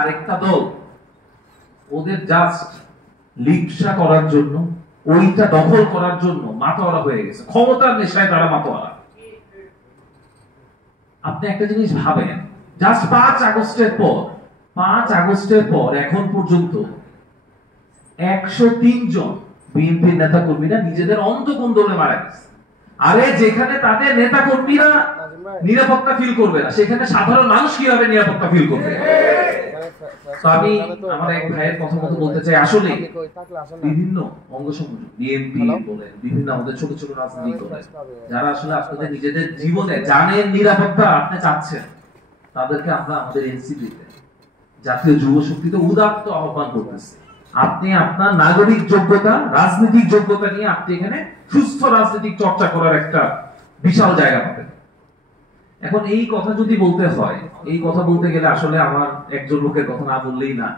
আরেকটা দল ওদের জাস্ট লিপসা করার জন্য, ওইটা দখল করার জন্য মাতোয়ারা হয়ে গেছে। ক্ষমতার নেশায় তারা মাতোয়ারা। আপনি একটা জিনিস ভাবেন, জাস্ট 5 আগস্টের পর এখন পর্যন্ত 103 জন বিএনপি নেতা কর্মীরা নিজেদের অন্তঃকন্দলে মারা গেছে। আরে যেখানে তাদের নেতা কর্মীরা নিরাপত্তা ফিল করবে না, সেখানে সাধারণ মানুষ কিভাবে নিরাপত্তা ফিল করবে? তো আমি আমার এক ভাইয়ের কথা মতো বলতে চাই, আসলে বিভিন্ন অঙ্গ সংগঠন, বিএনপি বলেন, বিভিন্ন আমাদের ছোট ছোট রাজনীতি করে যারা আসলে আপনাদের নিজেদের জীবনে জানের নিরাপত্তা আপনি চাচ্ছেন, তাদেরকে আমরা আমাদের এনসিপিতে, জাতীয় যুব শক্তিতে উদাত্ত আহ্বান করতেছি। আপনি আপনার নাগরিক যোগ্যতা, রাজনৈতিক যোগ্যতা নিয়ে আপনি এখানে সুস্থ রাজনৈতিক চর্চা করার একটা বিশাল জায়গা পাবেন। এখন এই কথা যদি বলতে হয়, এই কথা বলতে গেলে আসলে আমার একজন লোকের কথা না বললেই না।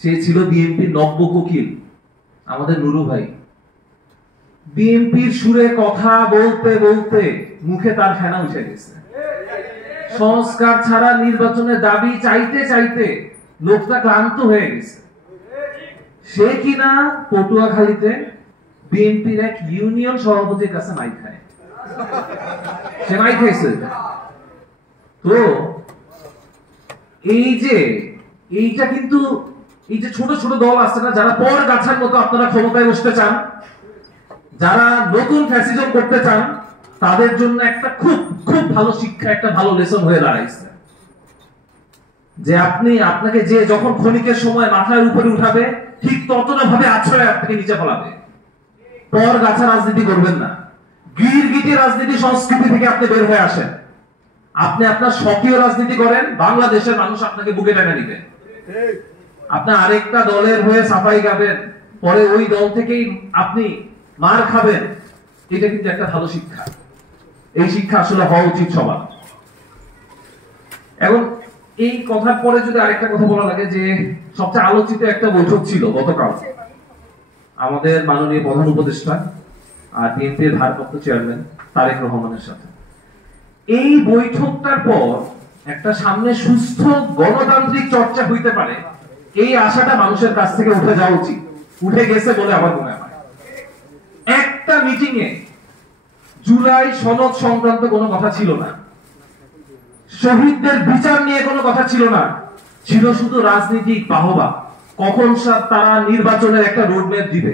সে ছিল বিএনপির নব্য কোকিল, আমাদের নুরু ভাই। বিএনপির সুরে কথা বলতে বলতে মুখে তার ফেনা উঠে গেছে। সংস্কার ছাড়া নির্বাচনের দাবি চাইতে চাইতে লোকটা ক্লান্ত হয়ে গেছে। সে কিনা পটুয়াখালীতে বিএনপির এক ইউনিয়ন সভাপতির কাছে মাইক খায়। সে মাইক খাইছে। তো এইটা কিন্তু এই যে ছোট ছোট দল আছে না, যারা পর গাছার মতো আপনারা ক্ষমতায় বসতে চান, যারা নতুন ফ্যাসিজম করতে চান, তাদের জন্য একটা খুব খুব ভালো শিক্ষা, একটা ভালো লেসন হয়ে দাঁড়াইছে যে আপনাকে যে যখন ক্ষণিকের সময় মাথার উপরে উঠাবে, ঠিক ততটা ভাবে আছড়ে আপনাকে নিচে ফেলাবে। পর গাছা রাজনীতি করবেন না, গিরগিটি রাজনীতি সংস্কৃতি থেকে আপনি বের হয়ে আসেন। আপনি আপনার সক্রিয় রাজনীতি করেন, বাংলাদেশের মানুষ আপনাকে বুকে টেনে নিবে। আপনি আরেকটা দলের হয়ে সাফাই গাবেন, পরে ওই দল থেকেই আপনি মার খাবেন, এটা কিন্তু একটা ভালো শিক্ষা। এই শিক্ষা আসলে হওয়া উচিত সবার। এখন এই কথার পরে যদি আরেকটা কথা বলা লাগে, যে সবচেয়ে আলোচিত একটা বৈঠক ছিল গতকাল আমাদের মাননীয় প্রধান উপদেষ্টা আর বিএনপির ভারপ্রাপ্ত চেয়ারম্যান তারেক রহমানের সাথে। এই বৈঠকটার পর একটা সামনে সুস্থ গণতান্ত্রিক চর্চা হইতে পারে, এই আশাটা মানুষের কাছ থেকে উঠে যাওয়া উচিত। উঠে গেছে বলে আমার মনে হয়। একটা মিটিং এ জুলাই সনদ সংক্রান্ত কোনো কথা ছিল না, শহীদদের বিচার নিয়ে কোনো কথা ছিল না, ছিল শুধু রাজনীতিক বাহবা। কখন তারা নির্বাচনের একটা রোডম্যাপ দিবে।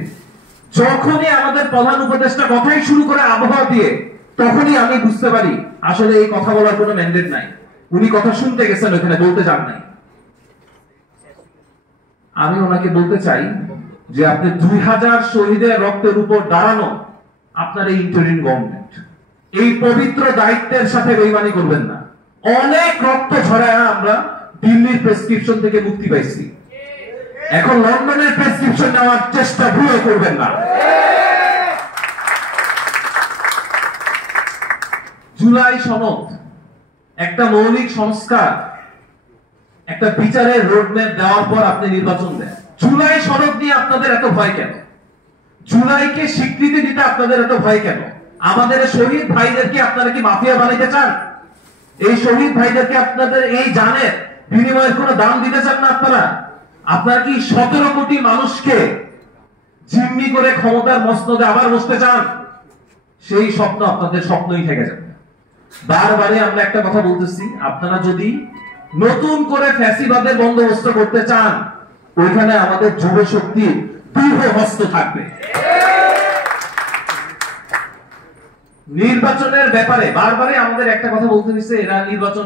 যখনই আমাদের প্রধান উপদেষ্টা কথাই শুরু করে আবহাওয়া দিয়ে, তখনই আমি বুঝতে পারি আসলে এই কথা বলার কোনো ম্যান্ডেট নাই। উনি কথা শুনতে গেছেন, ওখানে বলতে চান নাই। আমি ওনাকে বলতে চাই যে আপনি 2000 শহীদের রক্তের উপর দাঁড়ানো আপনার এই ইন্টারিম গভর্নমেন্ট, এই পবিত্র দায়িত্বের সাথে বেইমানি করবেন না। অনেক রক্ত ঝরায় আমরা দিল্লির প্রেসক্রিপশন থেকে মুক্তি পাইছি, এখন লন্ডনের প্রেসক্রিপশন নেওয়ার চেষ্টা ভুলে করবেন না। জুলাই সনদ একটা মৌলিক সংস্কার, একটা বিচারের রোডম্যাপ দেওয়ার পর আপনি নির্বাচন দেন। জুলাই সনদ নিয়ে আপনাদের এত ভয় কেন? জুলাইকে স্বীকৃতি দিতে আপনাদের এত ভয় কেন? আমাদের শহীদ ভাইদেরকে আপনারা কি মাফিয়া বানাইতে চান? এই শহীদ ভাইদেরকে আপনাদের এই জানের বিনিময়ে কোনো দাম দিতে চান না আপনারা? আপনারা কি 17 কোটি মানুষকে জিম্মি করে ক্ষমতার মসনদে আবার বসতে চান? সেই স্বপ্ন আপনাদের স্বপ্নই থেকে যাবে। বারবারে আমরা একটা কথা বলতেছি, আপনারা যদি নতুন করে ফ্যাসিবাদের বন্দোবস্ত করতে চান, ওইখানে আমাদের যুব শক্তি দৃঢ় হস্ত থাকবে। নির্বাচনের ব্যাপারে বারবারে আমাদের একটা কথা বলতে দিচ্ছে, এরা নির্বাচন